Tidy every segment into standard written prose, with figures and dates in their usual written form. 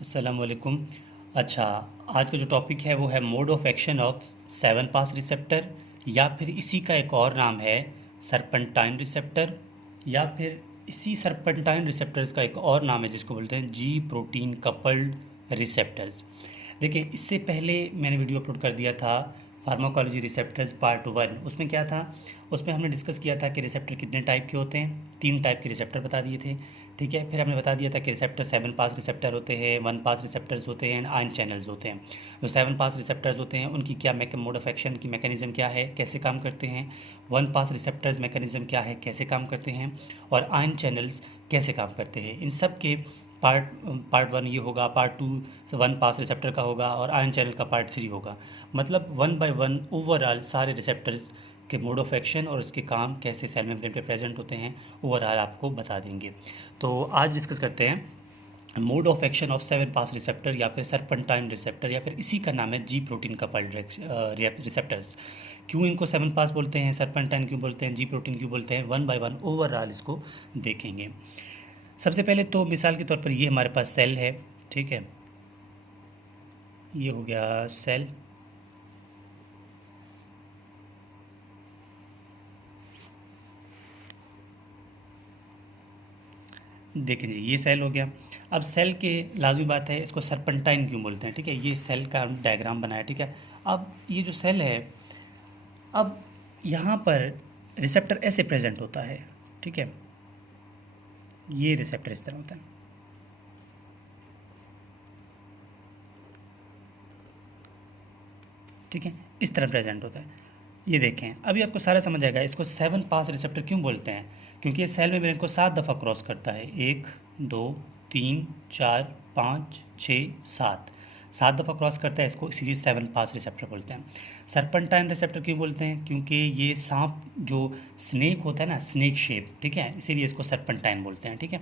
अस्सलामुअलैकुम। अच्छा, आज का जो टॉपिक है वो है mode of action of 7 pass receptor, या फिर इसी का एक और नाम है सरपेंटाइन रिसेप्टर, या फिर इसी सरपेंटाइन रिसेप्टर्स का एक और नाम है जिसको बोलते हैं जी प्रोटीन कपल्ड रिसेप्टर्स। देखिए, इससे पहले मैंने वीडियो अपलोड कर दिया था फार्माकोलॉजी रिसेप्टर्स पार्ट 1। उसमें क्या था, उसमें हमने डिस्कस किया था कि रिसेप्टर कितने टाइप के होते हैं। 3 टाइप के रिसेप्टर बता दिए थे। ठीक है, फिर हमने बता दिया था कि रिसेप्टर 7 पास रिसेप्टर होते हैं, 1 पास रिसेप्टर्स होते हैं, आयन चैनल्स होते हैं। जो 7 पास रिसेप्टर्स होते हैं उनकी क्या मोड ऑफ एक्शन की मैकेनिज्म क्या है, कैसे काम करते हैं। 1 पास रिसेप्टर्स मैकेनिज्म क्या है, कैसे काम करते हैं। और आयन चैनल्स कैसे काम करते हैं। इन सब के पार्ट पार्ट 1 ये होगा, पार्ट 2 1 पास रिसेप्टर का होगा, और आयन चैनल का पार्ट 3 होगा। मतलब 1 बाय 1 ओवरऑल सारे रिसेप्टर्स के मोड ऑफ एक्शन और उसके काम कैसे सेल मेम्ब्रेन पे प्रेजेंट होते हैं ओवरऑल आपको बता देंगे। तो आज डिस्कस करते हैं mode of action of 7 pass receptor, या फिर सरपेंटाइन रिसेप्टर, या फिर इसी का नाम है जी प्रोटीन कपल्ड रिसेप्टर्स। क्यों इनको 7 पास बोलते हैं, सरपेंटाइन क्यों बोलते हैं, जी प्रोटीन क्यों बोलते हैं, 1 बाय 1 ओवरऑल इसको देखेंगे। सबसे पहले तो मिसाल के तौर पर ये हमारे पास सेल है। ठीक है, ये हो गया सेल। देखें जी, ये सेल हो गया। अब सेल के लाजमी बात है, इसको सरपेंटाइन क्यों बोलते हैं। ठीक है, ये सेल का डायग्राम बनाया। ठीक है, अब ये जो सेल है, अब यहाँ पर रिसेप्टर ऐसे प्रेजेंट होता है। ठीक है, ये रिसेप्टर इस तरह होता है। ठीक है, इस तरह प्रेजेंट होता है। ये देखें, अभी आपको सारा समझ आएगा। इसको 7 पास रिसेप्टर क्यों बोलते हैं, क्योंकि ये सेल में इनको 7 दफ़ा क्रॉस करता है। 1 2 3 4 5 6 7, 7 दफ़ा क्रॉस करता है, इसको इसीलिए 7 पास रिसेप्टर बोलते हैं। सरपेंटाइन रिसेप्टर क्यों बोलते हैं, क्योंकि ये सांप जो स्नेक होता है ना, स्नेक शेप। ठीक है, इसीलिए इसको सरपेंटाइन बोलते हैं। ठीक है,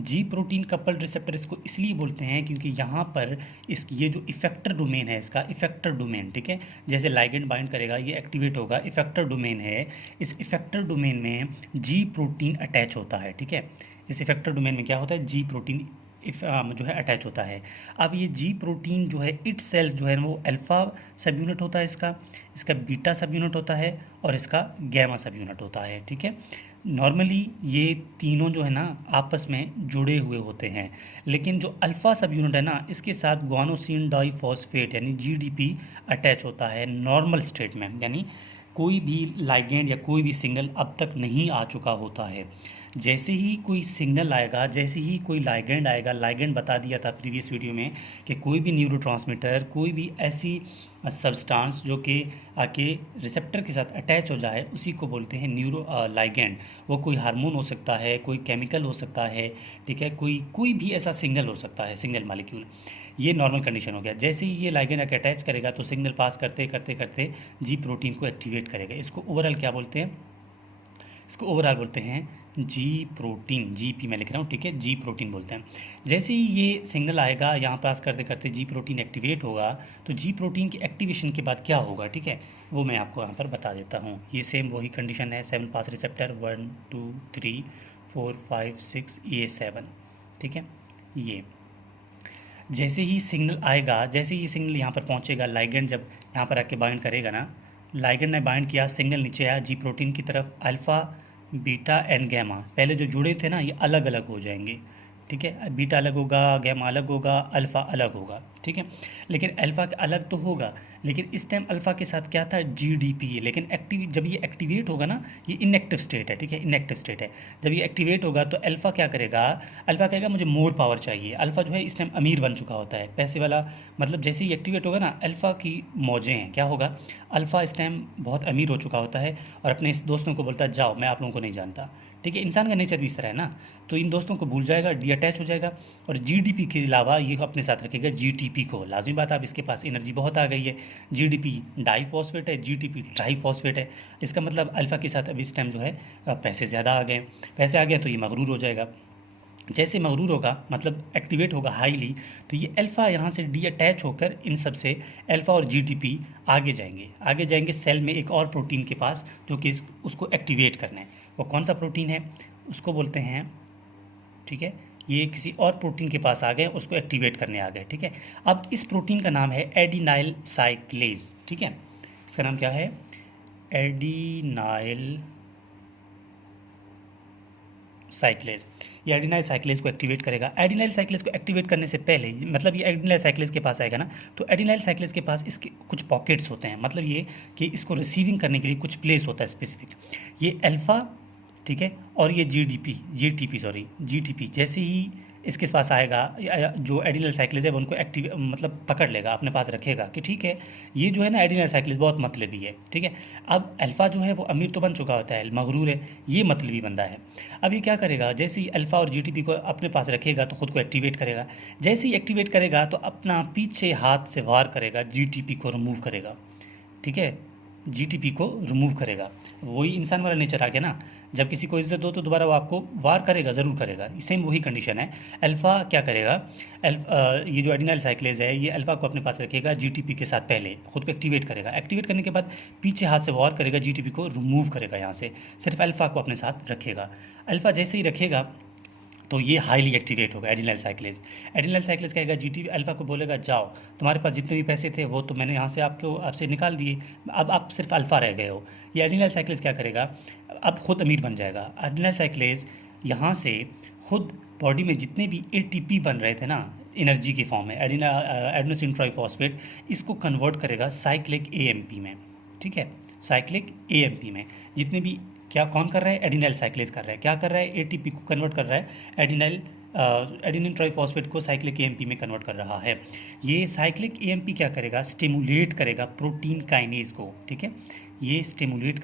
जी प्रोटीन कपल्ड रिसेप्टर इसको इसलिए बोलते हैं क्योंकि यहाँ पर इस ये जो इफेक्टर डोमेन है इसका, इफेक्टर डोमेन। ठीक है, जैसे लाइगेंड बाइंड करेगा ये एक्टिवेट होगा, इफेक्टर डोमेन है। इस इफेक्टर डोमेन में जी प्रोटीन अटैच होता है। ठीक है, इस इफेक्टर डोमेन में क्या होता है, जी प्रोटीन जो है अटैच होता है। अब ये जी प्रोटीन जो है इट सेल्फ जो है वो अल्फ़ा सब यूनिट होता है इसका, इसका बीटा सब यूनिट होता है, और इसका गैमा सब यूनिट होता है। ठीक है, नॉर्मली ये तीनों जो है ना आपस में जुड़े हुए होते हैं, लेकिन जो अल्फ़ा सब यूनिट है ना इसके साथ ग्वानोसिन डाइफॉस्फेट यानी जीडीपी अटैच होता है नॉर्मल स्टेट में। यानी कोई भी लाइगेंड या कोई भी सिग्नल अब तक नहीं आ चुका होता है। जैसे ही कोई सिग्नल आएगा, जैसे ही कोई लाइगेंड आएगा, लाइगेंड बता दिया था प्रीवियस वीडियो में कि कोई भी न्यूरोट्रांसमीटर, कोई भी ऐसी सब्सटेंस जो कि आके रिसेप्टर के साथ अटैच हो जाए उसी को बोलते हैं न्यूरो लाइगेंड। वो कोई हार्मोन हो सकता है, कोई केमिकल हो सकता है। ठीक है, कोई कोई भी ऐसा सिग्नल हो सकता है, सिग्नल मालिक्यूल। ये नॉर्मल कंडीशन हो गया। जैसे ही ये लाइगेंड आके अटैच करेगा तो सिग्नल पास करते करते करते जी प्रोटीन को एक्टिवेट करेगा। इसको ओवरऑल क्या बोलते हैं, इसको ओवरऑल बोलते हैं जी प्रोटीन। जी पी मैं लिख रहा हूँ। ठीक है, जी प्रोटीन बोलते हैं। जैसे ही ये सिग्नल आएगा यहाँ पास करते करते जी प्रोटीन एक्टिवेट होगा, तो जी प्रोटीन की एक्टिवेशन के बाद क्या होगा, ठीक है, वो मैं आपको यहाँ पर बता देता हूँ। ये सेम वही कंडीशन है, 7 पास रिसेप्टर 1 2 3 4 5 6 ये 7। ठीक है, ये जैसे ही सिग्नल आएगा, जैसे ही सिग्नल यहाँ पर पहुँचेगा, लाइगेंड जब यहाँ पर आके बाइंड करेगा ना, लाइगेंड ने बाइंड किया, सिग्नल नीचे आया जी प्रोटीन की तरफ, अल्फ़ा बीटा एंड गैमा पहले जो जुड़े थे ना ये अलग अलग हो जाएंगे। ठीक है, बीटा अलग होगा, गैमा अलग होगा, अल्फ़ा अलग होगा। ठीक है, लेकिन अल्फ़ा अलग तो होगा, लेकिन इस टाइम अल्फ़ा के साथ क्या था, जीडीपी है। लेकिन एक्टिव जब ये एक्टिवेट होगा ना, ये इनएक्टिव स्टेट है। ठीक है, इनएक्टिव स्टेट है। जब ये एक्टिवेट होगा तो अल्फ़ा क्या करेगा, अल्फ़ा कहेगा मुझे मोर पावर चाहिए। अल्फ़ा जो है इस टाइम अमीर बन चुका होता है, पैसे वाला। मतलब जैसे ही एक्टिवेट होगा ना, अल्फ़ा की मौजें हैं, क्या होगा, अल्फ़ा इस टाइम बहुत अमीर हो चुका होता है और अपने इस दोस्तों को बोलता है जाओ मैं आप लोगों को नहीं जानता। ठीक है, इंसान का नेचर भी इस तरह है ना, तो इन दोस्तों को भूल जाएगा, डी अटैच हो जाएगा। और जीडीपी के अलावा ये अपने साथ रखेगा जीटीपी को। लाजमी बात, अब इसके पास एनर्जी बहुत आ गई है। जीडीपी डाइफॉस्फेट है, जीटीपी ट्राइफॉस्फेट है। इसका मतलब अल्फ़ा के साथ अब इस टाइम जो है पैसे ज़्यादा आ गए। पैसे आ गए तो ये मगरूर हो जाएगा। जैसे मगरूर होगा मतलब एक्टिवेट होगा हाईली, तो ये अल्फ़ा यहाँ से डी अटैच होकर इन सब से अल्फ़ा और जीटीपी आगे जाएंगे, आगे जाएंगे सेल में एक और प्रोटीन के पास जो कि उसको एक्टिवेट करना है। वो कौन सा प्रोटीन है, उसको बोलते हैं, ठीक है, ये किसी और प्रोटीन के पास आ गए, उसको एक्टिवेट करने आ गए, ठीक है। अब इस प्रोटीन का नाम है एडिनाइल साइक्लेज, ठीक है। इसका नाम क्या है? एडिनाइल साइक्लेज। ये एडिनाइल साइक्लेज को एक्टिवेट करेगा। एडिनाइल साइक्लेज को एक्टिवेट करने से पहले, मतलब ये एडिनाइल साइक्लेज के पास आएगा ना, तो एडिनाइल साइक्लेज के पास इसके कुछ पॉकेट्स होते हैं, मतलब ये कि इसको रिसीविंग करने के लिए कुछ प्लेस होता है स्पेसिफिक। ये अल्फ़ा, ठीक है, और ये जीटीपी जैसे ही इसके पास आएगा, जो एडिनल साइक्लेज है वो उनको एक्टिव मतलब पकड़ लेगा, अपने पास रखेगा कि ठीक है ये जो है ना एडिनल साइक्लेज बहुत मतलबी है, ठीक है। अब अल्फ़ा जो है वो अमीर तो बन चुका होता है, मगरूर है, ये मतलबी बंदा है। अब ये क्या करेगा, जैसे ही अल्फ़ा और जीटीपी को अपने पास रखेगा तो ख़ुद को एक्टिवेट करेगा। जैसे ही एक्टिवेट करेगा तो अपना पीछे हाथ से वार करेगा, जीटीपी को रिमूव करेगा, ठीक है, जीटीपी को रिमूव करेगा। वही इंसान वाला नेचर आ गया ना, जब किसी को इज्जत दो तो दोबारा वो आपको वार करेगा, ज़रूर करेगा। सेम वही कंडीशन है। अल्फ़ा क्या करेगा, ये जो एडिनाइल साइक्लेज है ये अल्फ़ा को अपने पास रखेगा जीटीपी के साथ, पहले खुद को एक्टिवेट करेगा। एक्टिवेट करने के बाद पीछे हाथ से वार करेगा, जीटीपी को रिमूव करेगा यहाँ से, सिर्फ अल्फ़ा को अपने साथ रखेगा। अल्फ़ा जैसे ही रखेगा तो ये हाईली एक्टिवेट होगा एडिनल साइक्लेज। एडिनल साइक्लेज कहेगा जीटीपी अल्फ़ा को, बोलेगा जाओ तुम्हारे पास जितने भी पैसे थे वो तो मैंने यहाँ से आपसे निकाल दिए, अब आप सिर्फ अल्फ़ा रह गए हो। ये एडिनल साइक्लेज क्या करेगा, अब खुद अमीर बन जाएगा। एडिनल साइक्लेज यहाँ से खुद बॉडी में जितने भी एटीपी बन रहे थे ना एनर्जी की फॉर्म में, एडेनोसिन ट्राइफॉस्फेट, इसको कन्वर्ट करेगा साइक्लिक एएमपी में, ठीक है, साइक्लिक एएमपी में। जितने भी क्या कौन कर रहा है, एडिनाइल साइक्लेज कर रहा है, क्या कर रहा है, एटीपी को कन्वर्ट कर रहा है, एडिनिन ट्राइफॉस्फेट को साइक्लिक एएमपी में कन्वर्ट कर रहा है। ये साइक्लिक एएमपी क्या करेगा, स्टिमुलेट करेगा प्रोटीन काइनेज को, ठीक है, ये स्टिमुलेट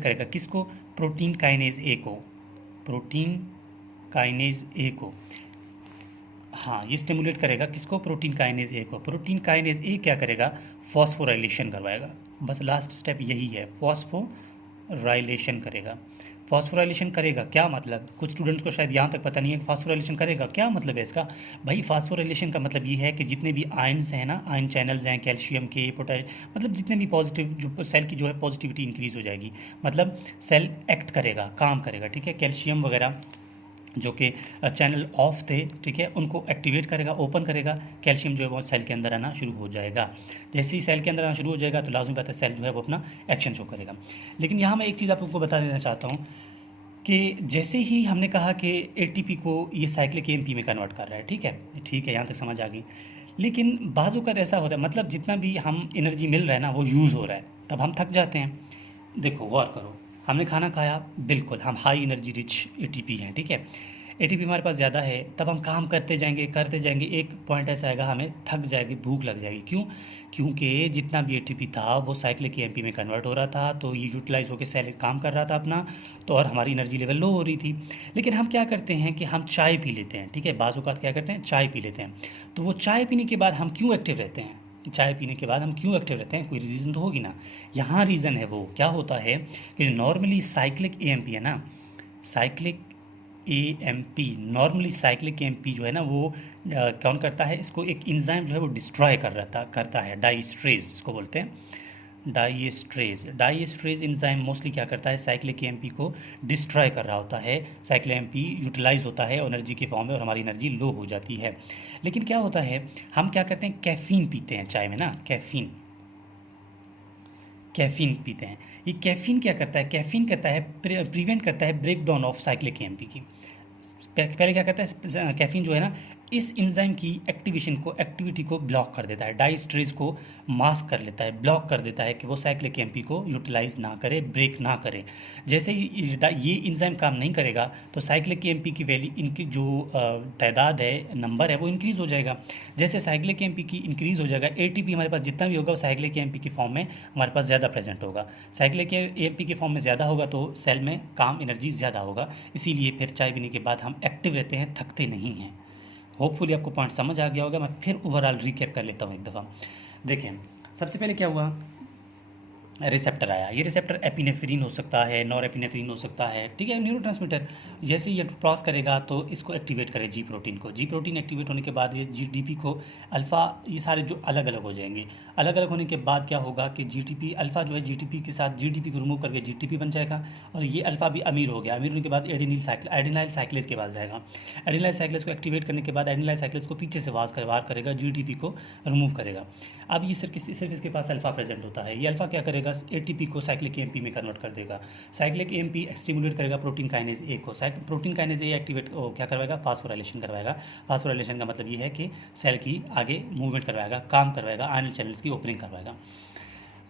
करेगा किसको, प्रोटीन काइनेज ए को, प्रोटीन काइनेज ए को, हाँ ये स्टिमुलेट करेगा किसको, प्रोटीन काइनेज ए को। प्रोटीन काइनेज ए क्या करेगा, फॉस्फोराइलेशन करवाएगा, बस लास्ट स्टेप यही है, फॉस्फोराइलेशन करेगा। फॉस्फोराइलेशन करेगा क्या मतलब, कुछ स्टूडेंट्स को शायद यहाँ तक पता नहीं है, फॉस्फोराइलेशन करेगा क्या मतलब है इसका। भाई फॉस्फोराइलेशन का मतलब ये है कि जितने भी आयन्स हैं ना, आयन चैनल्स हैं कैल्शियम के, पोटेशियम, मतलब जितने भी पॉजिटिव, जो सेल की जो है पॉजिटिविटी इंक्रीज़ हो जाएगी, मतलब सेल एक्ट करेगा, काम करेगा, ठीक है। कैल्शियम वगैरह जो कि चैनल ऑफ थे, ठीक है, उनको एक्टिवेट करेगा, ओपन करेगा, कैल्शियम जो है वो सेल के अंदर आना शुरू हो जाएगा। जैसे ही सेल के अंदर आना शुरू हो जाएगा तो लाजमी बात है सेल जो है वो अपना एक्शन शो करेगा। लेकिन यहाँ मैं एक चीज़ आप लोगों को बता देना चाहता हूँ कि जैसे ही हमने कहा कि एटीपी को ये साइक्लिक एएमपी में कन्वर्ट कर रहा है, ठीक है, यहाँ तक समझ आ गई। लेकिन बाज़ औक़ात ऐसा होता है, मतलब जितना भी हम एनर्जी मिल रहा है ना वो यूज़ हो रहा है, तब हम थक जाते हैं। देखो गौर करो, हमने खाना खाया, बिल्कुल हम हाई एनर्जी रिच एटीपी हैं, ठीक है, एटीपी हमारे पास ज़्यादा है, तब हम काम करते जाएंगे, एक पॉइंट ऐसा आएगा हमें थक जाएगी, भूख लग जाएगी। क्यों? क्योंकि जितना भी एटीपी था वो साइक्लिक एएमपी में कन्वर्ट हो रहा था, तो ये यूटिलाइज होकर सेल काम कर रहा था अपना, तो और हमारी एनर्जी लेवल लो हो रही थी। लेकिन हम क्या करते हैं कि हम चाय पी लेते हैं, ठीक है, बाज़ औक़ात क्या करते हैं, चाय पी लेते हैं। तो वो चाय पीने के बाद हम क्यों एक्टिव रहते हैं, चाय पीने के बाद हम क्यों एक्टिव रहते हैं, कोई रीज़न तो होगी ना। यहाँ रीज़न है, वो क्या होता है कि नॉर्मली साइक्लिक एएमपी है ना, cyclic AMP, normally cyclic AMP जो है ना वो कौन करता है, इसको एक एंजाइम जो है वो डिस्ट्रॉय करता है, डाइस्ट्रेज इसको बोलते हैं, डाइस्ट्रेज एंजाइम मोस्टली क्या करता है, साइक्लिक एएमपी को डिस्ट्रॉय कर रहा होता है। साइक्लिक एएमपी यूटिलाइज होता है एनर्जी की फॉर्म में और हमारी एनर्जी लो हो जाती है। लेकिन क्या होता है, हम क्या करते हैं, कैफ़ीन पीते हैं चाय में ना, कैफ़ीन पीते हैं। ये कैफ़ीन क्या करता है, कैफ़ीन कहता है प्रिवेंट करता है break down of cyclic AMP की। पहले क्या करता है, कैफ़ीन जो है ना इस एंजाइम की एक्टिविटी को ब्लॉक कर देता है, डाइस्ट्रेज को मास्क कर लेता है, ब्लॉक कर देता है कि वो साइक्लिक एएमपी को यूटिलाइज ना करे, ब्रेक ना करे। जैसे ही ये एंजाइम काम नहीं करेगा तो साइक्लिक एएमपी की वैल्यू, इनकी जो तादाद है, नंबर है, वो इंक्रीज़ हो जाएगा। जैसे साइक्लिक एएमपी की इंक्रीज़ हो जाएगा, एटीपी हमारे पास जितना भी होगा वो साइक्लिक एएमपी की फॉर्म में हमारे पास ज़्यादा प्रेजेंट होगा। साइक्लिक एएमपी की फॉर्म में ज़्यादा होगा तो सेल में काम एनर्जी ज़्यादा होगा, इसीलिए फिर चाय पीने के बाद हम एक्टिव रहते हैं, थकते नहीं हैं। होपफुली आपको पॉइंट समझ आ गया होगा। मैं फिर ओवरऑल रिकैप कर लेता हूँ एक दफ़ा। देखें, सबसे पहले क्या हुआ, रिसेप्टर आया। ये रिसेप्टर एपिनेफ्रीन हो सकता है, नॉर एपिनेफ्रीन हो सकता है, ठीक है, न्यूरोट्रांसमीटर। जैसे ये क्रॉस करेगा तो इसको एक्टिवेट करे जी प्रोटीन को। जी प्रोटीन एक्टिवेट होने के बाद ये जीडीपी को अल्फ़ा, ये सारे जो अलग अलग हो जाएंगे। अलग अलग होने के बाद क्या होगा कि जीटीपी अल्फ़ा जो है जीटीपी के साथ जीडीपी को रिमूव करके जीटीपी बन जाएगा, और ये अल्फ़ा भी अमीर हो गया। अमीर होने के बाद एडिनाइल साइक्लेज के पास जाएगा। एडिनाइल साइक्लेज को एक्टिवेट करने के बाद एडिनाइल साइक्लेज को पीछे से वार करेगा, जीडीपी को रिमूव करेगा। अब ये सिर्फ इसके पास अल्फ़ा प्रेजेंट होता है। ये अल्फ़ा क्या करेगा, एटीपी को साइक्लिक एएमपी में कन्वर्ट कर देगा। साइक्लिक एएमपी स्टिमुलेट करेगा प्रोटीन काइनेज ए को। प्रोटीन काइनेज ए एक्टिवेट क्या करवाएगा, फास्फोराइलेशन करवाएगा। फास्फोराइलेशन का मतलब ये है कि सेल की आगे मूवमेंट करवाएगा, काम करवाएगा, आयन चैनल्स की ओपनिंग करवाएगा।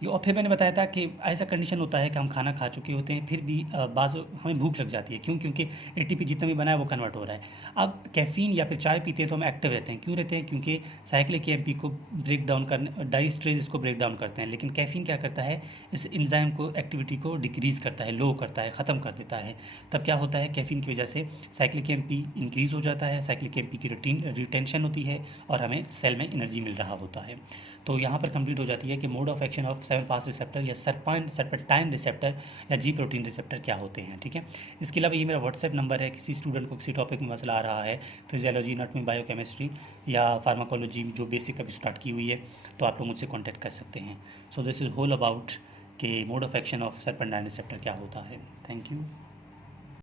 ये और फिर मैंने बताया था कि ऐसा कंडीशन होता है कि हम खाना खा चुके होते हैं, फिर भी बाज़ हमें भूख लग जाती है। क्यों? क्योंकि एटीपी जितना भी बना है वो कन्वर्ट हो रहा है। अब कैफ़ीन या फिर चाय पीते हैं तो हम एक्टिव रहते हैं। क्यों रहते हैं? क्योंकि साइक्लिक एएमपी को ब्रेक डाउन करने, डाइस्ट्रेज इसको ब्रेक डाउन करते हैं। लेकिन कैफ़ीन क्या करता है, इस एंजाइम को एक्टिविटी को डिक्रीज़ करता है, लो करता है, ख़त्म कर देता है। तब क्या होता है, कैफ़ीन की वजह से साइक्लिक एएमपी इंक्रीज़ हो जाता है, साइक्लिक एएमपी की रिटेंशन होती है और हमें सेल में एनर्जी मिल रहा होता है। तो यहाँ पर कंप्लीट हो जाती है कि mode of action of 7 pass receptor या सर्पेंटाइन रिसेप्टर या जी प्रोटीन रिसेप्टर क्या होते हैं, ठीक है। इसके अलावा ये मेरा व्हाट्सएप नंबर है, किसी स्टूडेंट को किसी टॉपिक में मसला आ रहा है, फिजियोलॉजी, एनाटॉमी, बायोकेमिस्ट्री या फार्माकोलॉजी जो बेसिक अभी स्टार्ट की हुई है, तो आप लोग मुझसे कॉन्टैक्ट कर सकते हैं। So this is whole about कि mode of action of serpentine receptor क्या होता है। Thank you.